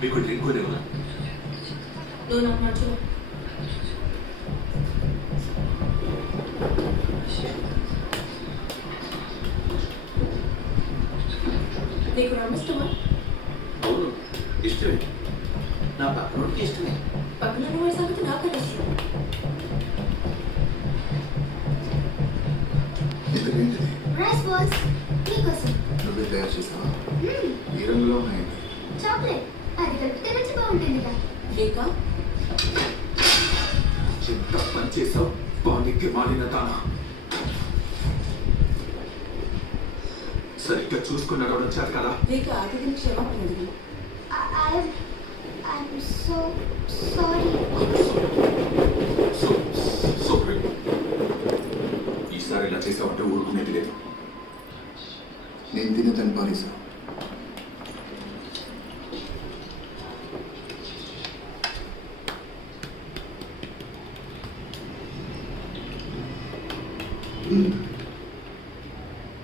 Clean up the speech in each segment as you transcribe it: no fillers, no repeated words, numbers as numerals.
మీకు డ్రింక్ కొనేవా? నువ్వు నాకు నచ్చు. నీకు రమిష్టమా? అవును, ఇష్టమే. నా పక్కనోడికి ఇష్టమే. పక్కన వాడి సంగతి నాకు తెలుసు. ఇంతకేంటిది? రైస్ బాల్స్ నీకోసం. నువ్వే తయారు చేసావా? ఈ రంగులో ఉన్నాయి. చాక్లెట్ అది కలిపితే రుచి బాగుంటుందిగా. రేఖ, ఎంత పని చేసావు బాడీకి మాలిన దానా. సరిగ్గా చూసుకుని నడవడం చేత కదా. రేఖ అతిథిని క్షమాపణ అడుగు. I'm so sorry. Sorry. ఈసారి ఇలా చేసావంటే ఊరుకునేది లేదు. నేను తినేదాన్ని పారేసా.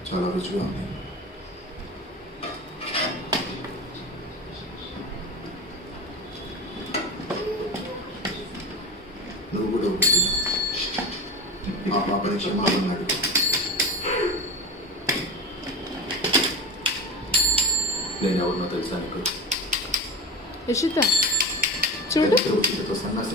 చాలా రుచిగా ఉంది. నువ్వు కూడా ఒకటి మా పాపని క్షమాపణ అడుగు. నేను ఎవరినో తెలుసా నీకు? యశిత చూడు. సన్నాసి